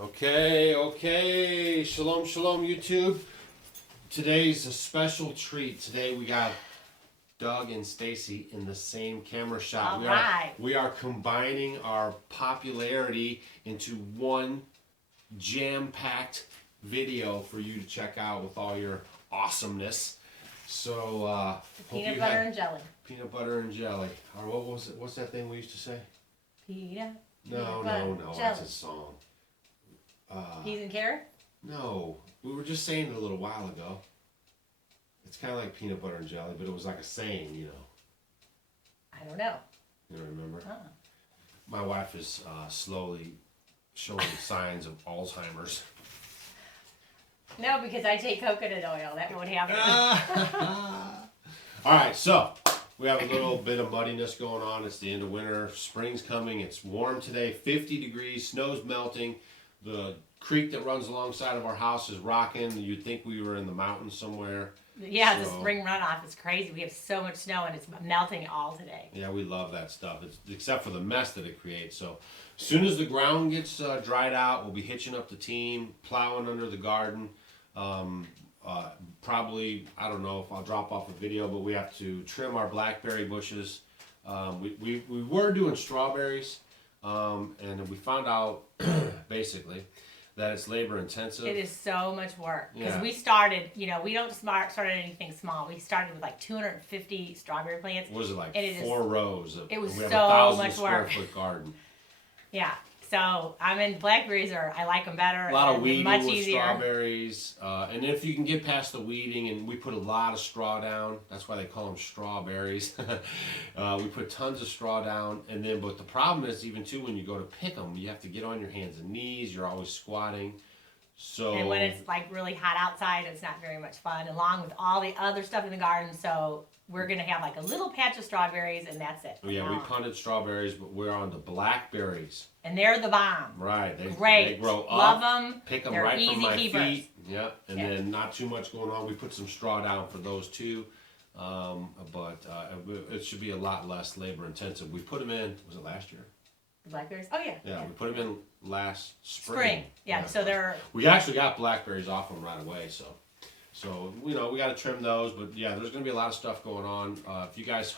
Okay. Shalom, shalom, YouTube. Today's a special treat. Today we got Doug and Stacy in the same camera shot. All right. We are combining our popularity into one jam-packed video for you to check out with all your awesomeness. So, Peanut butter and jelly. Peanut butter and jelly. Or what was it? What's that thing we used to say? No. That's a song. Peas and carrot? No, we were just saying it a little while ago. It's kind of like peanut butter and jelly, but it was like a saying, you know. I don't know. You don't remember? Uh-uh. My wife is slowly showing signs of Alzheimer's. No, because I take coconut oil. That won't happen. All right, so we have a little bit of muddiness going on. It's the end of winter. Spring's coming. It's warm today, 50 degrees. Snow's melting. The creek that runs alongside of our house is rocking. You'd think we were in the mountains somewhere. Yeah, the spring runoff is crazy. We have so much snow and it's melting all today. Yeah, we love that stuff, except for the mess that it creates. So as soon as the ground gets dried out, we'll be hitching up the team, plowing under the garden. Probably, I don't know if I'll drop off a video, but we have to trim our blackberry bushes. We were doing strawberries, and we found out basically that it's labor intensive. It is so much work because Yeah. we started, we don't start anything small. We started with like 250 strawberry plants. What was it like? And 4 rows. It was we have so a 1,000 much square work. foot garden. Yeah. So, blackberries I like them better. A lot of weeding much with easier. strawberries. And if you can get past the weeding, and we put a lot of straw down. That's why they call them strawberries. We put tons of straw down. But the problem is, even too, when you go to pick them, you have to get on your hands and knees. You're always squatting. So, and when it's like really hot outside, it's not very much fun, along with all the other stuff in the garden. So we're going to have like a little patch of strawberries, and that's it. Yeah, we punted strawberries, but we're on to blackberries. And they're the bomb. Right. Great. They grow up. Love them. Pick them They're right easy from my keepers. feet. Yep. And then not too much going on. We put some straw down for those too. But it should be a lot less labor intensive. We put them in, was it last year? The blackberries? Oh, yeah. Yeah, we put them in last spring. Yeah, so they're... We actually got blackberries off them right away, so we got to trim those. But yeah, there's going to be a lot of stuff going on. If you guys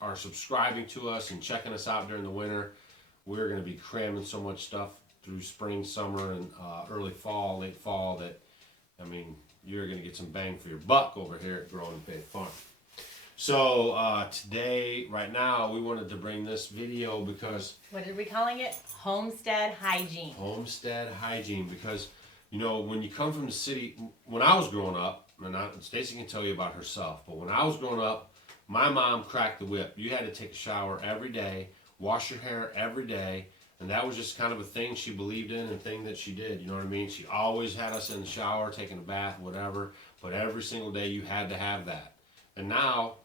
are subscribing to us and checking us out during the winter, we're going to be cramming so much stuff through spring, summer, and late fall that, you're going to get some bang for your buck over here at Growing and Paid Farm. So today, right now, we wanted to bring this video because... What are we calling it? Homestead hygiene. Homestead hygiene, because, when you come from the city, when I was growing up, and Stacy can tell you about herself, but when I was growing up, my mom cracked the whip. You had to take a shower every day, wash your hair every day, and that was just kind of a thing she believed in and a thing that she did, you know what I mean? She always had us in the shower, taking a bath, whatever, but every single day you had to have that. And now...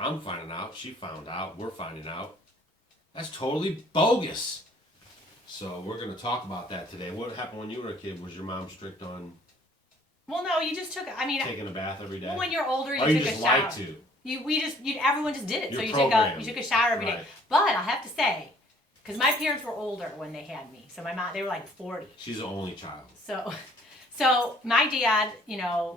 I'm finding out, she found out, we're finding out. That's totally bogus. So we're going to talk about that today. What happened when you were a kid? Was your mom strict on Well, no, you just took, taking a bath every day? Well, when you're older, you or took you just a shower. like to? Everyone just did it. You're so you programmed. took a shower every day. Right. But I have to say, because my parents were older when they had me. So my mom, they were like 40. She's the only child. So my dad,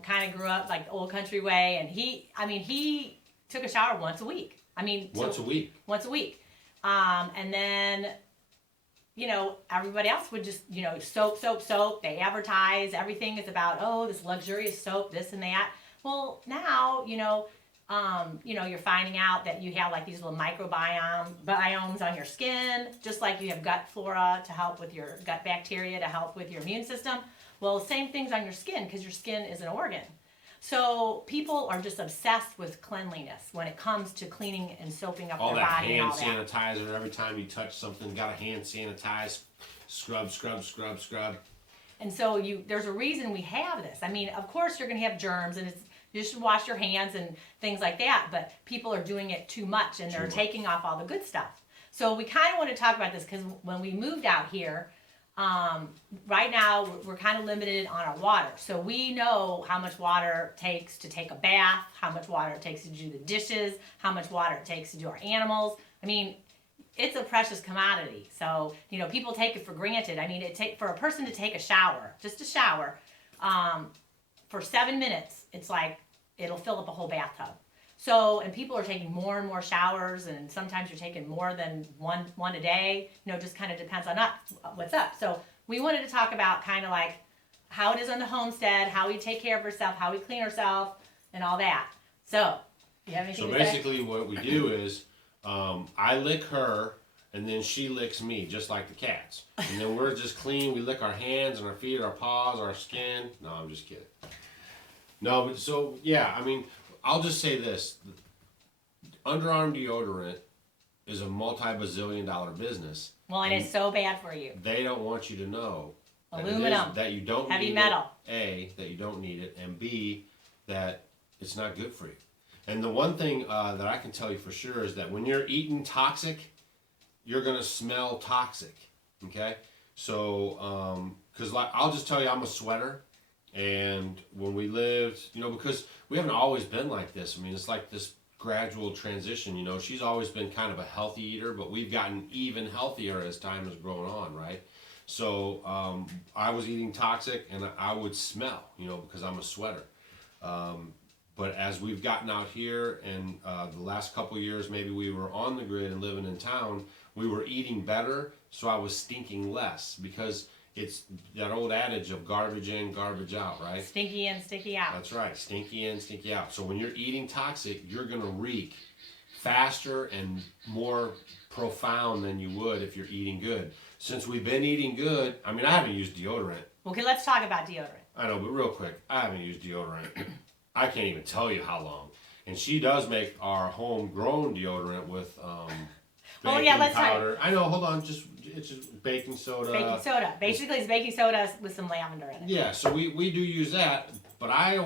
kind of grew up like the old country way. And he took a shower once a week. Once a week? Once a week. And then, everybody else would just, soap. They advertise. Everything is about, this luxurious soap, this and that. Well, now, you're finding out that you have like these little microbiomes on your skin, just like you have gut flora to help with your gut bacteria, to help with your immune system. Well, same things on your skin, because your skin is an organ. So people are just obsessed with cleanliness when it comes to cleaning and soaping up all their that body and all that. hand sanitizer, every time you touch something, got to hand sanitize, scrub. And so there's a reason we have this. Of course you're going to have germs, and you should wash your hands and things like that, but people are doing it too much, and they're taking off all the good stuff. So we kind of want to talk about this because when we moved out here, right now we're kind of limited on our water. So we know how much water it takes to take a bath, how much water it takes to do the dishes, how much water it takes to do our animals. it's a precious commodity. So, people take it for granted. I mean, for a person to take a shower, just a shower, for 7 minutes, it's like it'll fill up a whole bathtub. So, and people are taking more and more showers, and sometimes you're taking more than one a day. Just kind of depends on what's up. So, we wanted to talk about kind of like how it is on the homestead, how we take care of ourselves, how we clean ourselves, and all that. So, you have anything So to say? basically what we do is I lick her and then she licks me, just like the cats. And then we're just clean. We lick our hands and our feet, our paws, our skin. No, I'm just kidding. No, but so, yeah, I mean, I'll just say this. Underarm deodorant is a multi-bazillion-dollar business. Well, and it's so bad for you. They don't want you to know Aluminum, that you don't heavy need metal. it. A, that you don't need it, and B, that it's not good for you. And the one thing that I can tell you for sure is that when you're eating toxic, you're gonna smell toxic. Okay, so because I'll just tell you, I'm a sweater, and when we lived, because we haven't always been like this. I mean, it's like this gradual transition. She's always been kind of a healthy eater, but we've gotten even healthier as time has grown on, right? So I was eating toxic, and I would smell, because I'm a sweater. But as we've gotten out here, and the last couple of years, maybe we were on the grid and living in town, we were eating better, so I was stinking less, because it's that old adage of garbage in, garbage out, right? Stinky in, stinky out. That's right, stinky in, stinky out. So when you're eating toxic, you're gonna reek faster and more profound than you would if you're eating good. Since we've been eating good, I mean, I haven't used deodorant. Okay, let's talk about deodorant. I know, but real quick, I haven't used deodorant. I can't even tell you how long. And she does make our homegrown deodorant with baking let's talk- powder. I know, hold on, it's just baking soda. Baking soda. Basically, it's baking soda with some lavender in it. Yeah, so we do use that, but I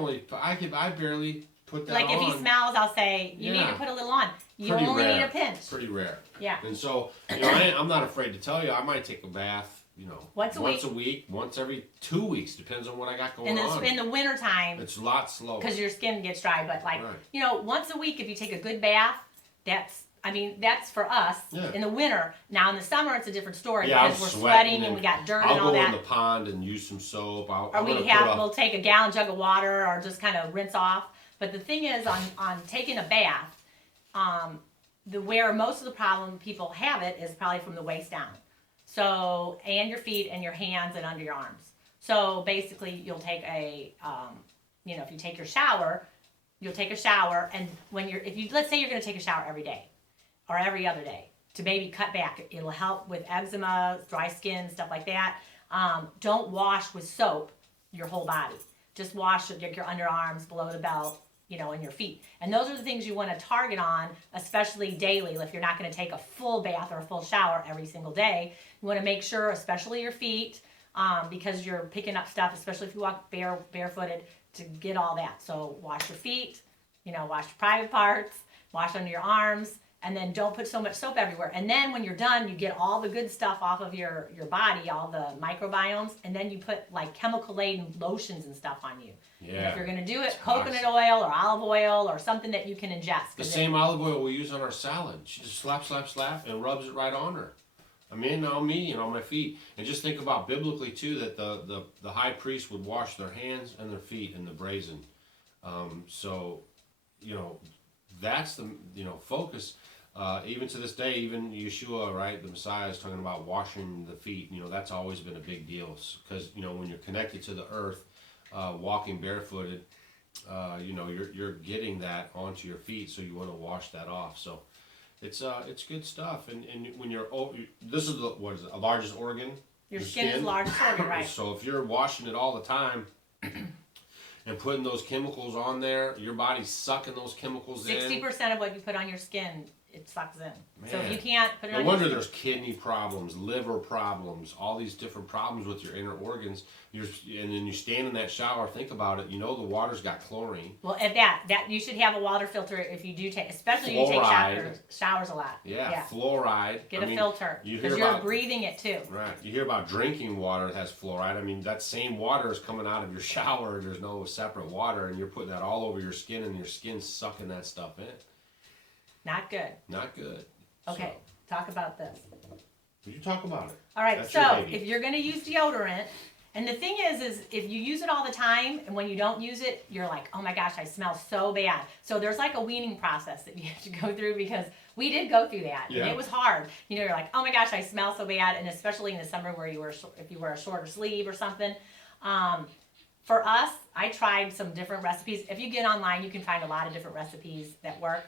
barely put that Like on. if he smells, I'll say, you need to Yeah. put a little on. You Pretty only rare. need a pinch. Pretty rare. Yeah. And so, I'm not afraid to tell you, I might take a bath, Once a week, once every 2 weeks, depends on what I got going on. In the wintertime, It's a lot slower. because your skin gets dry, but Right. once a week if you take a good bath, that's for us Yeah. in the winter. Now in the summer it's a different story, Yeah, because I'm we're sweating and we got dirt I'll and all go that. in the pond and use some soap. We'll take a gallon jug of water or just kind of rinse off. But the thing is, on taking a bath, where most of the problem people have it is probably from the waist down. So, and your feet and your hands and under your arms. So basically you'll take if you take your shower, you'll take a shower, and let's say you're going to take a shower every day or every other day to maybe cut back. It'll help with eczema, dry skin, stuff like that. Don't wash with soap your whole body. Just wash your underarms, below the belt, and your feet. And those are the things you want to target on, especially daily. If you're not going to take a full bath or a full shower every single day, you want to make sure, especially your feet, because you're picking up stuff, especially if you walk barefooted, to get all that. So wash your feet, wash your private parts, wash under your arms, and then don't put so much soap everywhere. And then when you're done, you get all the good stuff off of your body, all the microbiomes, and then you put like chemical-laden lotions and stuff on you. Yeah. And if you're going to do it, coconut oil or olive oil or something that you can ingest. The same olive oil we use on our salad. She just slap, and rubs it right on her. I mean, on me and on my feet. And just think about biblically too, that the high priest would wash their hands and their feet in the brazen. So, that's the focus. Even to this day, even Yeshua, right, the Messiah, is talking about washing the feet. That's always been a big deal, because when you're connected to the earth, walking barefooted, you're getting that onto your feet, so you want to wash that off. So it's good stuff. And when this is what is it, the largest organ? Your skin is the largest organ, right? So if you're washing it all the time and putting those chemicals on there, your body's sucking those chemicals 60% of what you put on your skin, it sucks in. Man. So if you can't put it No on wonder your there's kidney problems, liver problems, all these different problems with your inner organs. And then you stand in that shower, think about it, the water's got chlorine. Well, at that you should have a water filter if you do take, especially if you take showers a lot. Yeah, fluoride. Get a filter, because you're breathing it too. Right. You hear about drinking water that has fluoride. I mean, that same water is coming out of your shower. There's no separate water, and you're putting that all over your skin, and your skin's sucking that stuff in. Not good. Not good. Okay. talk about this. You talk about it. All right, That's your so baby. if you're gonna use deodorant, and the thing is if you use it all the time, and when you don't use it, you're like, oh my gosh, I smell so bad. So there's like a weaning process that you have to go through, because we did go through that, Yeah. and it was hard. You know, you're like, oh my gosh, I smell so bad, and especially in the summer where if you wear a shorter sleeve or something. For us, I tried some different recipes. If you get online, you can find a lot of different recipes that work.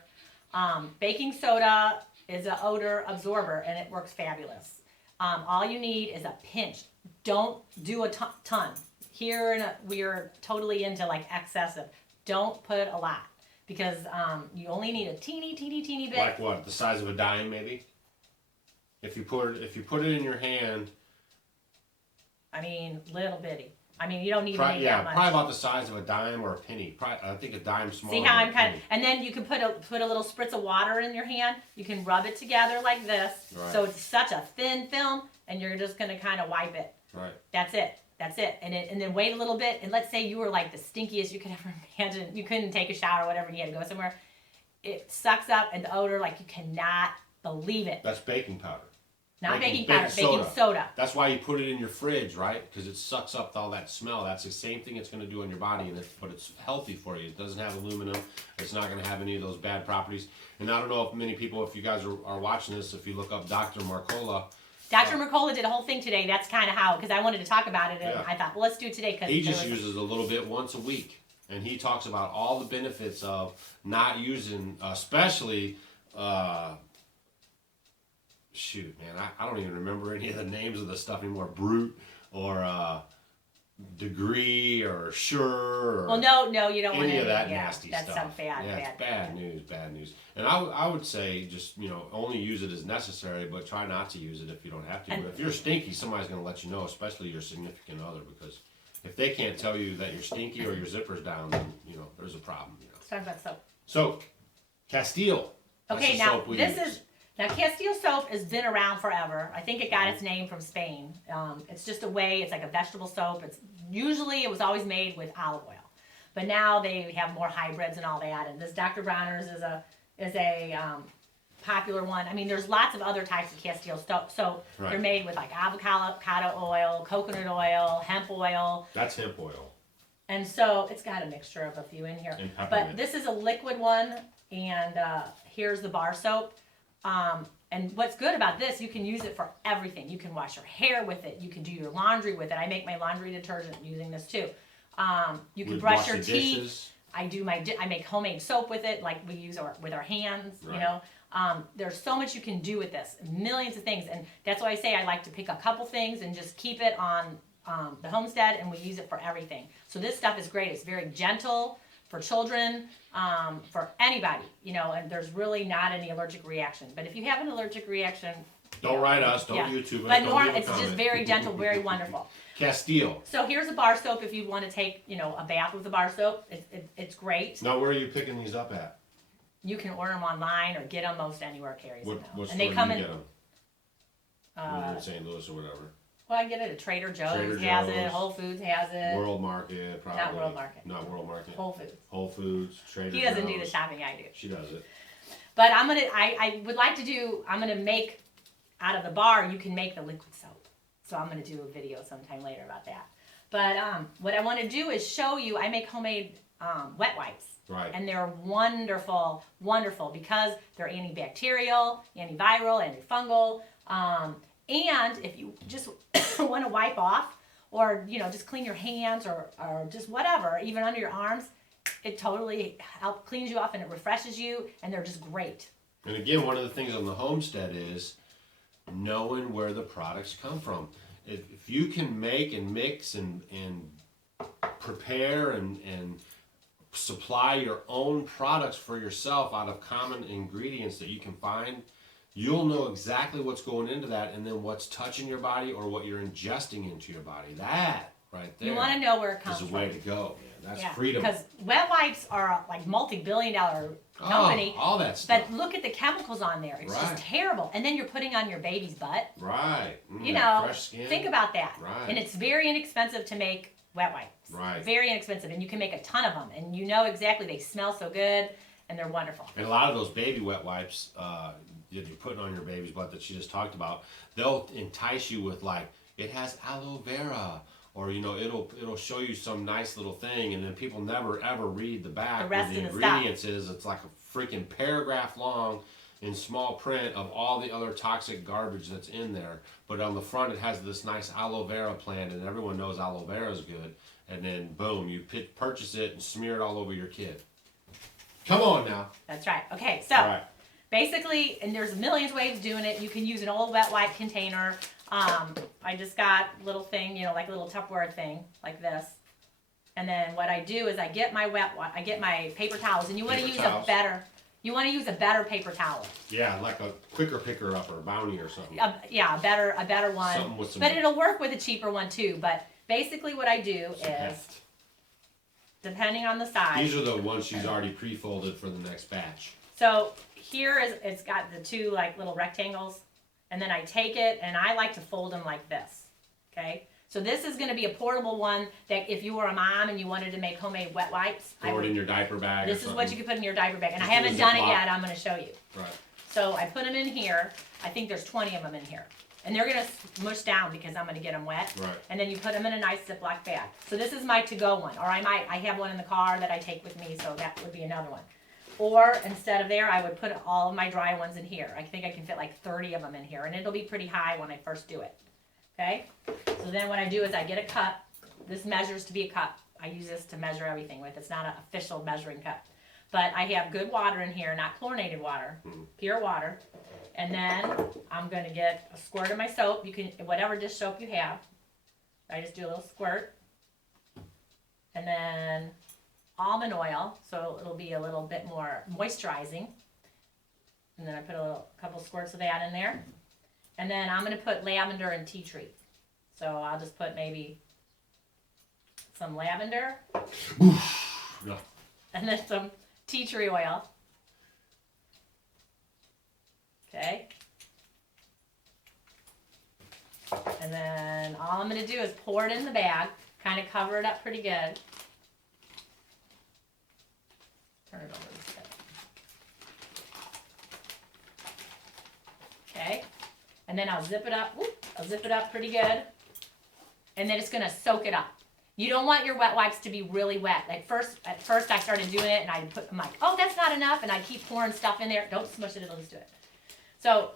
Baking soda is an odor absorber, and it works fabulous. All you need is a pinch. Don't do a ton. Here we're totally into like excessive. Don't put a lot, because you only need a teeny bit. Like what? The size of a dime, maybe. If you put it in your hand. I mean, little bitty. I mean, you don't need Probably, that much. probably about the size of a dime or a penny. Probably, I think a dime's smaller. See how than I'm a kind penny. of, and then you can put a little spritz of water in your hand. You can rub it together like this. Right. So it's such a thin film, and you're just gonna kind of wipe it. Right. That's it. And then wait a little bit. And let's say you were like the stinkiest you could ever imagine. You couldn't take a shower or whatever, and you had to go somewhere. It sucks up, and the odor, like, you cannot believe it. That's baking powder. Not baking powder, baking soda. That's why you put it in your fridge, right? Because it sucks up all that smell. That's the same thing it's going to do on your body, but it's healthy for you. It doesn't have aluminum. It's not going to have any of those bad properties. And I don't know if many people, if you guys are watching this, if you look up Dr. Marcola. Dr. Mercola did a whole thing today. That's kind of how, because I wanted to talk about it, and Yeah. I thought, well, let's do it today. Cause He just uses a little bit once a week. And he talks about all the benefits of not using, especially, shoot, man, I don't even remember any of the names of the stuff anymore. Brute or Degree or Sure. Or well, no, you don't want any of that yeah, nasty that's stuff. some bad, yeah, it's bad news. And I would say just, only use it as necessary, but try not to use it if you don't have to. And- But if you're stinky, somebody's going to let you know, especially your significant other, because if they can't tell you that you're stinky or your zipper's down, then, there's a problem. Let's talk about soap. So, Castile. That's Okay, the now soap we this use. is Castile soap has been around forever. I think it got its name from Spain. It's just a way. It's like a vegetable soap. It was always made with olive oil, but now they have more hybrids and all that. And this Dr. Bronner's is a popular one. I mean, there's lots of other types of Castile soap. So Right. they're made with like avocado oil, coconut oil, hemp oil. That's hemp oil. And so it's got a mixture of a few in here. And peppermint. But this is a liquid one, and here's the bar soap. And what's good about this, you can use it for everything. You can wash your hair with it. You can do your laundry with it. I make my laundry detergent using this too. You can brush Wash your the teeth. dishes. I make homemade soap with it, like we use with our hands. Right. There's so much you can do with this, millions of things, and that's why I say I like to pick a couple things and just keep it on the homestead, and we use it for everything. So this stuff is great. It's very gentle for children, for anybody, and there's really not any allergic reaction. But if you have an allergic reaction, Don't write us. Don't yeah. YouTube it. But don't leave a it's just comment. very gentle, very wonderful. Castile. So here's a bar soap if you want to take, a bath with a bar soap. It's great. Now, where are you picking these up at? You can order them online or get them most anywhere carries them now. What And they store come do you in. get them? When you're in St. Louis or whatever. Well, I get it at Trader Joe's Trader has it, Joe's. Whole Foods has it, World Market, probably. Not World Market. Not World Market. Whole Foods. Whole Foods, Trader He doesn't do the Joe's. shopping I do. She does it. But I would like to I'm gonna make, out of the bar, you can make the liquid soap. So I'm gonna do a video sometime later about that. But what I wanna do is show you, I make homemade wet wipes. Right. And they're wonderful, wonderful, because they're antibacterial, antiviral, antifungal. And if you just want to wipe off, or just clean your hands, or just whatever, even under your arms, it totally cleans you off and it refreshes you, and they're just great. And again, one of the things on the homestead is knowing where the products come from. If you can make and mix and prepare and supply your own products for yourself out of common ingredients that you can find, you'll know exactly what's going into that, and then what's touching your body or what you're ingesting into your body. That right there. You want to know where it comes is from. a way to go, man. That's Yeah, freedom. because wet wipes are like multi-billion-dollar company. all that stuff. But look at the chemicals on there. It's Right. just terrible. And then you're putting on your baby's butt. Right. Fresh skin. Think about that. Right. And it's very inexpensive to make wet wipes. Right. Very inexpensive. And you can make a ton of them. And you know exactly, they smell so good and they're wonderful. And a lot of those baby wet wipes, you're putting on your baby's butt that she just talked about, they'll entice you with like, it has aloe vera, or you know, it'll show you some nice little thing, and then people never ever read the back The where rest the of the ingredients is. It's like a freaking paragraph long in small print of all the other toxic garbage that's in there. But on the front, it has this nice aloe vera plant, and everyone knows aloe vera is good. And then boom, you purchase it and smear it all over your kid. Come on now. That's right. Okay, so All right. basically, and there's millions of ways of doing it. You can use an old wet wipe container. I just got a little thing, you know, like a little Tupperware thing, like this. And then what I do is I get my paper towels, and you want to use a better paper towel. Yeah, like a quicker picker up or Bounty or something. A better one. Something with some. But it'll work with a cheaper one too. But basically, what I do is, heft. depending on the size. These are the ones she's already pre-folded for the next batch. So here it's got the two like little rectangles, and then I take it and I like to fold them like this. Okay. So this is going to be a portable one that if you were a mom and you wanted to make homemade wet wipes, Throw it in your diaper bag. this or is what you something. could put in your diaper bag. And Just I haven't do a done it Ziploc. yet. I'm going to show you. Right. So I put them in here. I think there's 20 of them in here. And they're going to mush down because I'm going to get them wet. Right. And then you put them in a nice Ziploc bag. So this is my to-go one. Or I have one in the car that I take with me, so that would be another one. Or instead of there, I would put all of my dry ones in here. I think I can fit like 30 of them in here. And it'll be pretty high when I first do it. Okay? So then what I do is I get a cup. This measures to be a cup. I use this to measure everything with. It's not an official measuring cup. But I have good water in here, not chlorinated water, pure water. And then I'm going to get a squirt of my soap. You can, whatever dish soap you have. I just do a little squirt. And then almond oil, so it'll be a little bit more moisturizing. And then I put a couple squirts of that in there. And then I'm going to put lavender and tea tree. So I'll just put maybe some lavender. No. And then some tea tree oil. Okay. And then all I'm going to do is pour it in the bag, kind of cover it up pretty good. Turn it over this way. Okay. And then I'll zip it up. I'll zip it up pretty good. And then it's going to soak it up. You don't want your wet wipes to be really wet. Like at first I started doing it and I'm like, oh, that's not enough. And I keep pouring stuff in there. Don't smush it, it'll just do it. So,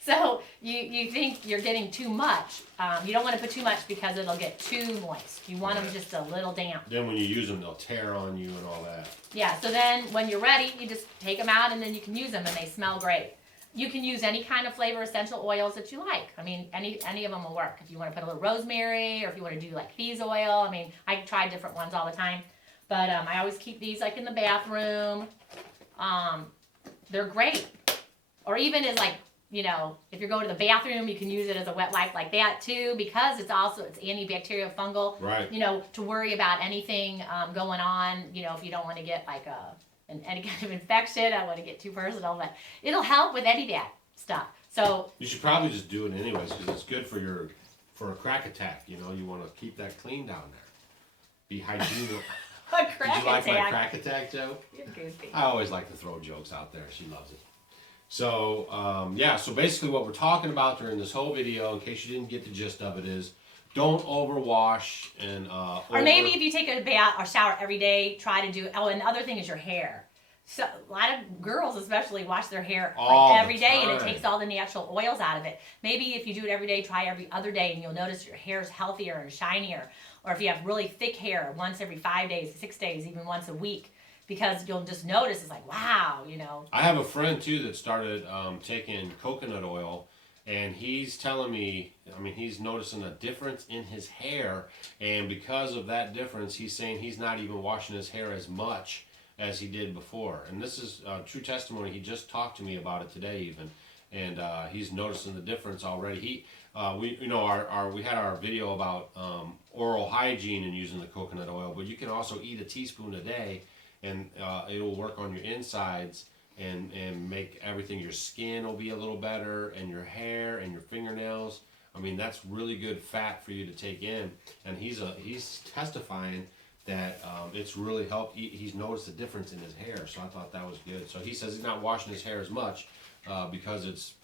so you think you're getting too much. You don't want to put too much because it'll get too moist. You want them just a little damp. Then when you use them, they'll tear on you and all that. Yeah, so then when you're ready, you just take them out and then you can use them and they smell great. You can use any kind of flavor essential oils that you like. I mean, any of them will work. If you want to put a little rosemary or if you want to do like bees oil. I mean, I try different ones all the time. But I always keep these like in the bathroom. They're great. Or even as like, you know, if you're going to the bathroom, you can use it as a wet wipe like that too, because it's antibacterial fungal. Right. You know, to worry about anything going on, you know, if you don't want to get like any kind of infection. I don't want to get too personal, but it'll help with any of that stuff. So you should probably just do it anyways because it's good for a crack attack. You know, you want to keep that clean down there. Be hygienic. a crack Did you like attack. my crack attack joke? You're goofy. I always like to throw jokes out there. She loves it. So, yeah, so basically what we're talking about during this whole video, in case you didn't get the gist of it, is don't overwash and Or maybe if you take a bath or shower every day, try to do. Oh, and the other thing is your hair. So a lot of girls, especially, wash their hair like every day, and it takes all the natural oils out of it. Maybe if you do it every day, try every other day, and you'll notice your hair is healthier and shinier. Or if you have really thick hair, once every 5 days, 6 days, even once a week. Because you'll just notice, it's like, wow, you know. I have a friend, too, that started taking coconut oil, and he's telling me, I mean, he's noticing a difference in his hair, and because of that difference, he's saying he's not even washing his hair as much as he did before. And this is true testimony. He just talked to me about it today, even, and he's noticing the difference already. We had our video about oral hygiene and using the coconut oil, but you can also eat a teaspoon a day, and it'll work on your insides and make everything. Your skin will be a little better, and your hair and your fingernails. I mean, that's really good fat for you to take in. And he's testifying that it's really helped. He's noticed a difference in his hair, so I thought that was good. So he says he's not washing his hair as much because it's,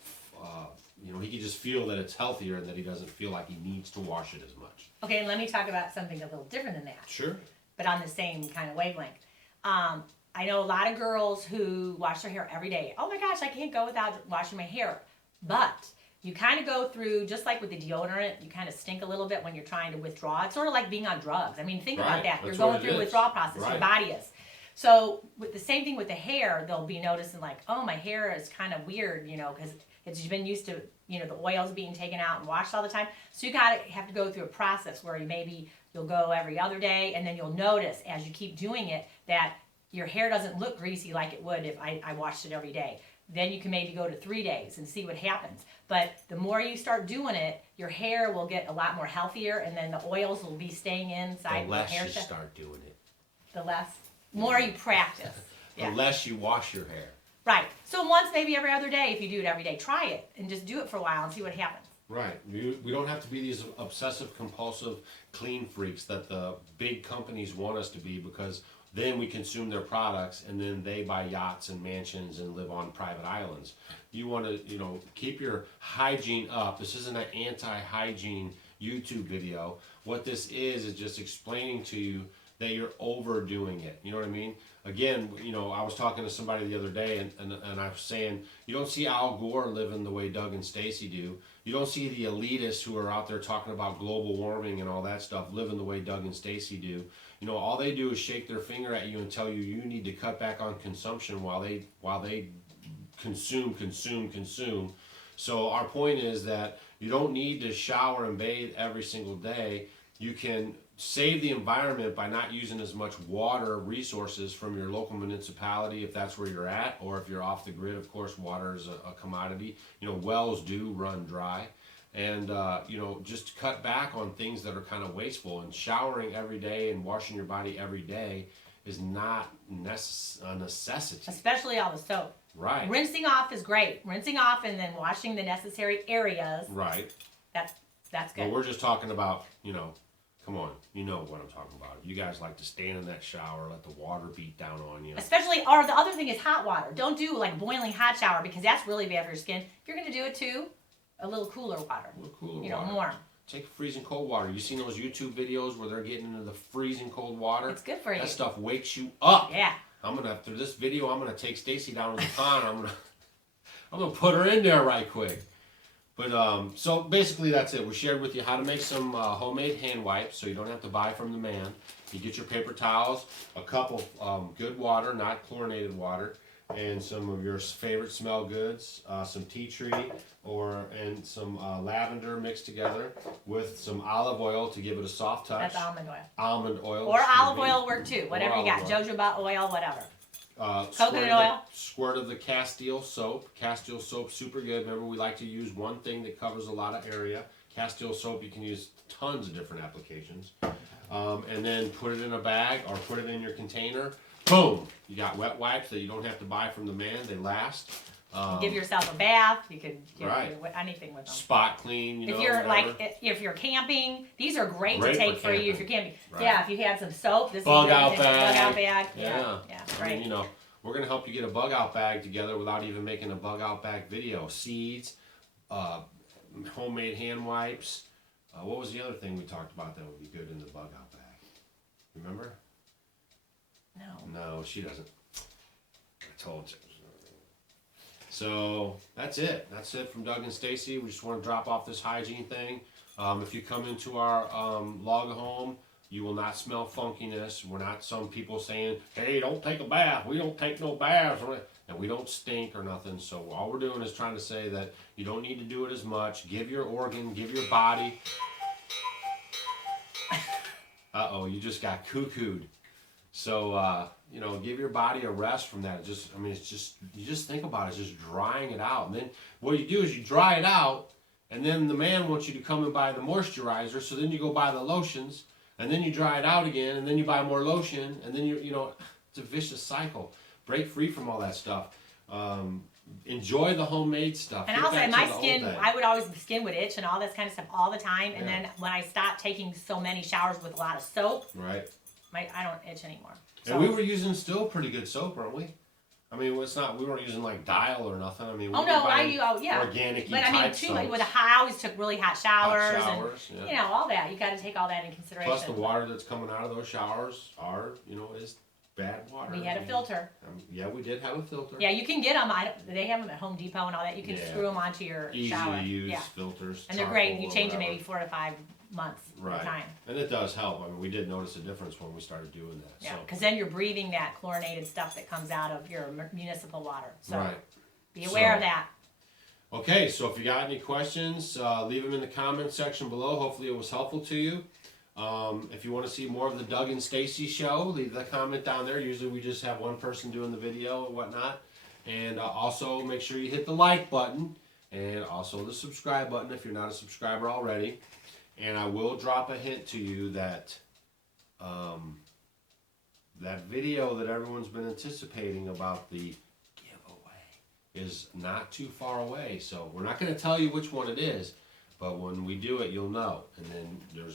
he can just feel that it's healthier and that he doesn't feel like he needs to wash it as much. Okay, and let me talk about something a little different than that. Sure. But on the same kind of wavelength. I know a lot of girls who wash their hair every day. Oh my gosh, I can't go without washing my hair. But you kind of go through, just like with the deodorant, you kind of stink a little bit when you're trying to withdraw. It's sort of like being on drugs. I mean, think about that. You're going through a withdrawal process. Your body is. So with the same thing with the hair, they'll be noticing like, oh, my hair is kind of weird, because it's been used to, the oils being taken out and washed all the time. So you have to go through a process where you'll go every other day, and then you'll notice as you keep doing it that your hair doesn't look greasy like it would if I washed it every day. Then you can maybe go to 3 days and see what happens. But the more you start doing it, your hair will get a lot more healthier, and then the oils will be staying inside the less hair. you start doing it. The more you practice. The less you wash your hair. Right. So once, maybe every other day, if you do it every day, try it and just do it for a while and see what happens. Right. We don't have to be these obsessive, compulsive, clean freaks that the big companies want us to be, because then we consume their products and then they buy yachts and mansions and live on private islands. You want to, keep your hygiene up. This isn't an anti-hygiene YouTube video. What this is just explaining to you that you're overdoing it. You know what I mean? Again, I was talking to somebody the other day and I was saying, you don't see Al Gore living the way Doug and Stacy do. You don't see the elitists who are out there talking about global warming and all that stuff living the way Doug and Stacy do. All they do is shake their finger at you and tell you need to cut back on consumption while they consume. So our point is that you don't need to shower and bathe every single day. You can save the environment by not using as much water resources from your local municipality if that's where you're at, or if you're off the grid. Of course, water is a commodity. Wells do run dry. And, just cut back on things that are kind of wasteful. And showering every day and washing your body every day is not a necessity. Especially all the soap. Right. Rinsing off is great. Rinsing off and then washing the necessary areas. Right. That's good. But we're just talking about, come on, you know what I'm talking about. You guys like to stand in that shower, let the water beat down on you. Especially, or the other thing is hot water. Don't do like boiling hot shower, because that's really bad for your skin. If you're going to do it too, a little cooler water. A little cooler water. Warm. Take freezing cold water. You seen those YouTube videos where they're getting into the freezing cold water? It's good for you. That stuff wakes you up. Yeah. Through this video, I'm gonna take Stacy down to the pond. I'm gonna put her in there right quick. But so basically that's it. We shared with you how to make some homemade hand wipes, so you don't have to buy from the man. You get your paper towels, a cup of good water, not chlorinated water, and some of your favorite smell goods, some tea tree and some lavender mixed together with some olive oil to give it a soft touch. That's almond oil. Almond oil. Or olive oil work too. Whatever you got. Jojoba oil, whatever. Coconut oil. Squirt of the Castile Soap. Castile Soap, super good. Remember, we like to use one thing that covers a lot of area. Castile Soap, you can use tons of different applications. And then put it in a bag or put it in your container. Boom! You got wet wipes that you don't have to buy from the man. They last. Give yourself a bath. You could do anything with them. Spot clean. If you're camping, these are great to take for you if you're camping. Right. Yeah, if you had some soap, this bug is out bag. Bug out bag. Yeah. Right. I mean, we're gonna help you get a bug out bag together without even making a bug out bag video. Seeds, homemade hand wipes. What was the other thing we talked about that would be good in the bug out bag? Remember? No, she doesn't. I told you. So that's it. That's it from Doug and Stacy. We just want to drop off this hygiene thing. If you come into our log home, you will not smell funkiness. We're not some people saying, hey, don't take a bath. We don't take no baths. And we don't stink or nothing. So all we're doing is trying to say that you don't need to do it as much. Give your organ, give your body. Uh-oh, you just got cuckooed. So, give your body a rest from that. You just think about it, it's just drying it out. And then what you do is you dry it out, and then the man wants you to come and buy the moisturizer, so then you go buy the lotions, and then you dry it out again, and then you buy more lotion, and then it's a vicious cycle. Break free from all that stuff. Enjoy the homemade stuff. And I'll say my skin, skin would itch and all this kind of stuff all the time. And Yeah. then when I stopped taking so many showers with a lot of soap, right, I don't itch anymore. And we were using still pretty good soap, weren't we? I mean, it's not. We weren't using like Dial or nothing. I mean, we were buying organic. But I mean, too, soaps. with I always took really hot showers, yeah. and all that. You got to take all that in consideration. Plus, the water that's coming out of those showers is bad water. We had a filter. Yeah, we did have a filter. Yeah, you can get them. They have them at Home Depot and all that. You can screw them onto your shower. Easy to use filters. And they're great. You change them maybe 4 to 5 months at a time. And it does help. I mean, we did notice a difference when we started doing that. Yeah, because then you're breathing that chlorinated stuff that comes out of your municipal water. So be aware of that. Okay, so if you got any questions, leave them in the comment section below. Hopefully it was helpful to you. If you want to see more of the Doug and Stacy show, leave the comment down there. Usually we just have one person doing the video and whatnot. And also make sure you hit the like button and also the subscribe button if you're not a subscriber already. And I will drop a hint to you that that video that everyone's been anticipating about the giveaway is not too far away. So we're not going to tell you which one it is, but when we do it, you'll know. And then you're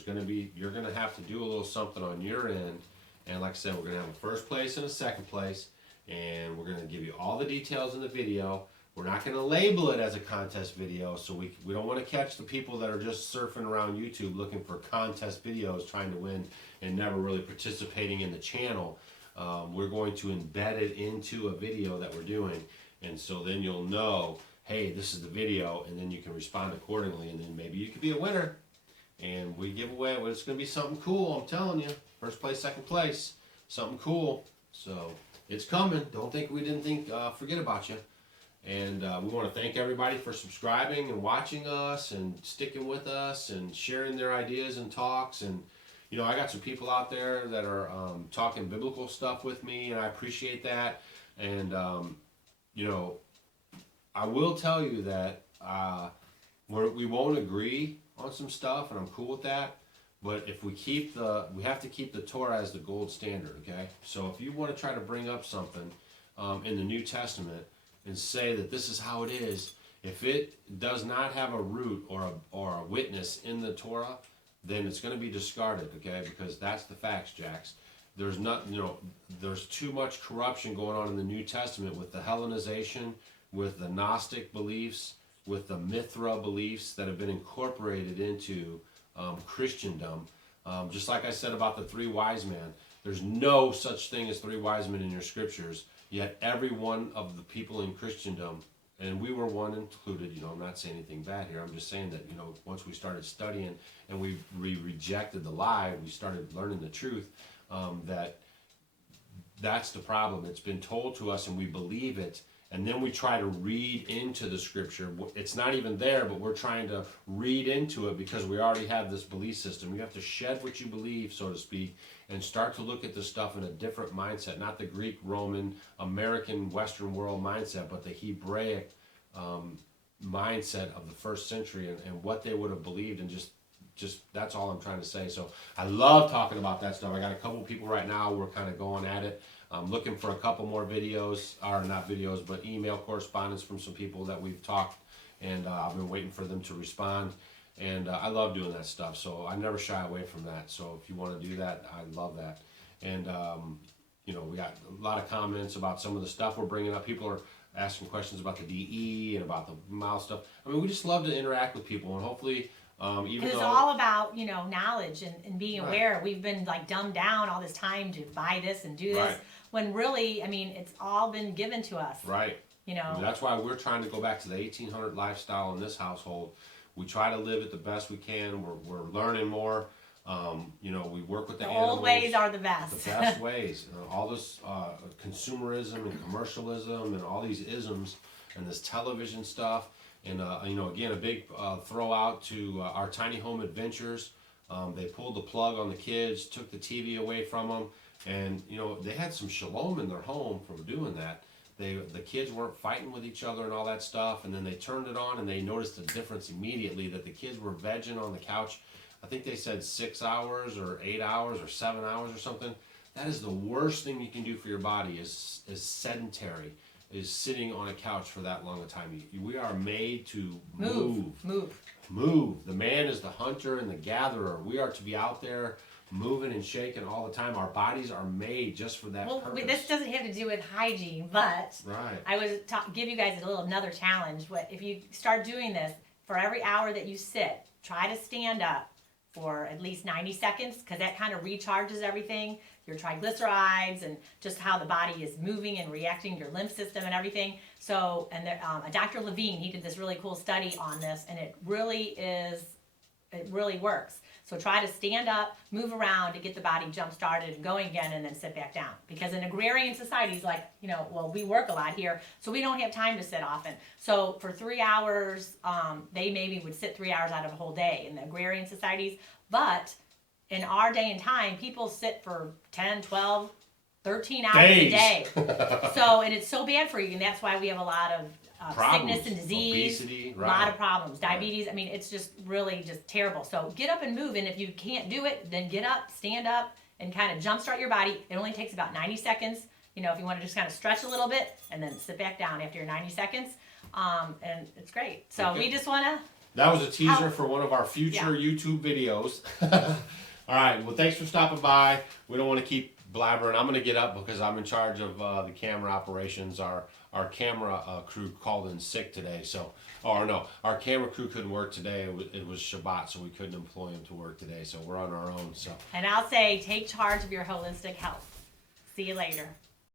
going to have to do a little something on your end. And like I said, we're going to have a first place and a second place. And we're going to give you all the details in the video. We're not going to label it as a contest video, so we don't want to catch the people that are just surfing around YouTube looking for contest videos trying to win and never really participating in the channel. We're going to embed it into a video that we're doing, and so then you'll know, hey, this is the video, and then you can respond accordingly, and then maybe you could be a winner. And we give away, it's going to be something cool, I'm telling you. First place, second place, something cool. So it's coming. Don't think we didn't forget about you. And we want to thank everybody for subscribing and watching us and sticking with us and sharing their ideas and talks. And, I got some people out there that are talking biblical stuff with me, and I appreciate that. And, I will tell you that we won't agree on some stuff, and I'm cool with that. But if we have to keep the Torah as the gold standard, okay? So if you want to try to bring up something in the New Testament, and say that this is how it is, if it does not have a root or a witness in the Torah, then it's going to be discarded, okay? Because that's the facts, Jax. There's there's too much corruption going on in the New Testament with the Hellenization, with the Gnostic beliefs, with the Mithra beliefs that have been incorporated into Christendom. Just like I said about the 3 wise men, there's no such thing as 3 wise men in your scriptures. Yet every one of the people in Christendom, and we were one included, I'm not saying anything bad here. I'm just saying that, once we started studying and we rejected the lie, we started learning the truth, that's the problem. It's been told to us and we believe it. And then we try to read into the scripture. It's not even there, but we're trying to read into it because we already have this belief system. You have to shed what you believe, so to speak, and start to look at this stuff in a different mindset, not the Greek, Roman, American, Western world mindset, but the Hebraic mindset of the first century and what they would have believed, and just that's all I'm trying to say. So I love talking about that stuff. I got a couple people right now, we're kind of going at it. I'm looking for a couple more videos, or not videos, but email correspondence from some people that we've talked, and I've been waiting for them to respond. And I love doing that stuff, so I never shy away from that. So if you want to do that, I love that. And, we got a lot of comments about some of the stuff we're bringing up. People are asking questions about the DE and about the mouth stuff. I mean, we just love to interact with people, and hopefully, it's all about, knowledge and being aware. We've been dumbed down all this time to buy this and do this, when really, it's all been given to us. Right. And that's why we're trying to go back to the 1800 lifestyle in this household. We try to live it the best we can. We're learning more. We work with the animals. Old ways are the best. The best ways. All this consumerism and commercialism and all these isms and this television stuff. And, again, a big throw out to our tiny home adventures. They pulled the plug on the kids, took the TV away from them. And, they had some shalom in their home from doing that. The kids weren't fighting with each other and all that stuff. And then they turned it on and they noticed a difference immediately, that the kids were vegging on the couch. I think they said 6 hours or 8 hours or 7 hours or something. That is the worst thing you can do for your body is sedentary. is sitting on a couch for that long a time. We are made to Move. The man is the hunter and the gatherer. We are to be out there moving and shaking all the time. Our bodies are made just for that purpose. This doesn't have to do with hygiene, but right. I was give you guys another challenge. If you start doing this, for every hour that you sit, try to stand up for at least 90 seconds, because that kind of recharges everything, your triglycerides and just how the body is moving and reacting, your lymph system and everything. So, and Dr. Levine, he did this really cool study on this, and it really works. So try to stand up, move around to get the body jump started and going again, and then sit back down. Because in agrarian societies, like, we work a lot here, so we don't have time to sit often. So for 3 hours, they maybe would sit 3 hours out of a whole day in the agrarian societies. But in our day and time, people sit for 10, 12, 13 hours a day. So, and it's so bad for you, and that's why we have a lot of sickness and disease, obesity, a lot of problems, diabetes. I mean, it's just really just terrible. So get up and move, and if you can't do it, then get up, stand up, and kind of jumpstart your body. It only takes about 90 seconds. If you want to just kind of stretch a little bit, and then sit back down after your 90 seconds, and it's great. So we just want to... That was a teaser for one of our future YouTube videos. All right, well, thanks for stopping by. We don't want to keep blabbering. I'm going to get up because I'm in charge of the camera operations. Our camera crew called in sick today, our camera crew couldn't work today. It was Shabbat, so we couldn't employ him to work today, so we're on our own. So. And I'll say, take charge of your holistic health. See you later.